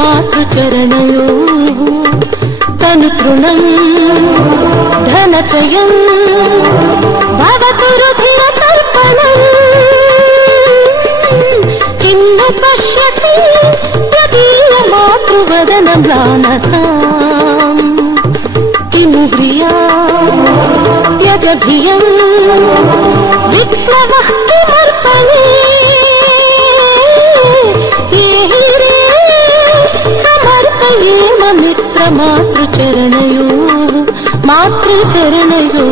మాతృచరణయో తను తృణం ధనచయం భవతు రుధిర తర్పణం కిన్ను పశ్యసి తదీయ మాతృవదన మ్లానసాం కిము హ్రియా త్యజ భియం విప్లవః కిమర్పణే మిత్ర మాతృచరణయో మాతృచరణయో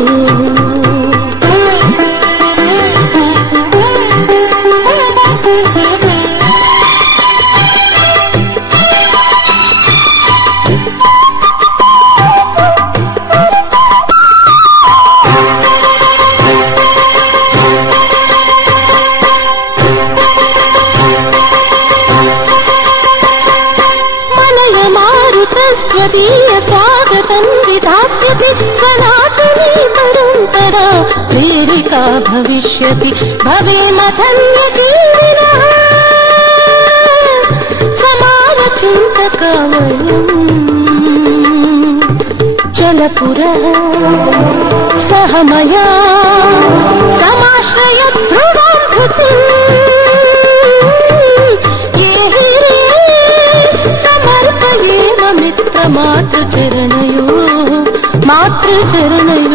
స్వదీయ స్వాగతం విధాస్యతి సనాతనీ పరంపరా ప్రేరికా భవిష్యతి భవేమ ధన్య జీవినః సమాన చింతకవయం చలపురః సహ మయా సమాశ్రయ ధ్రువాం ధృతిం మాతృచరణయో మాతృచరణయో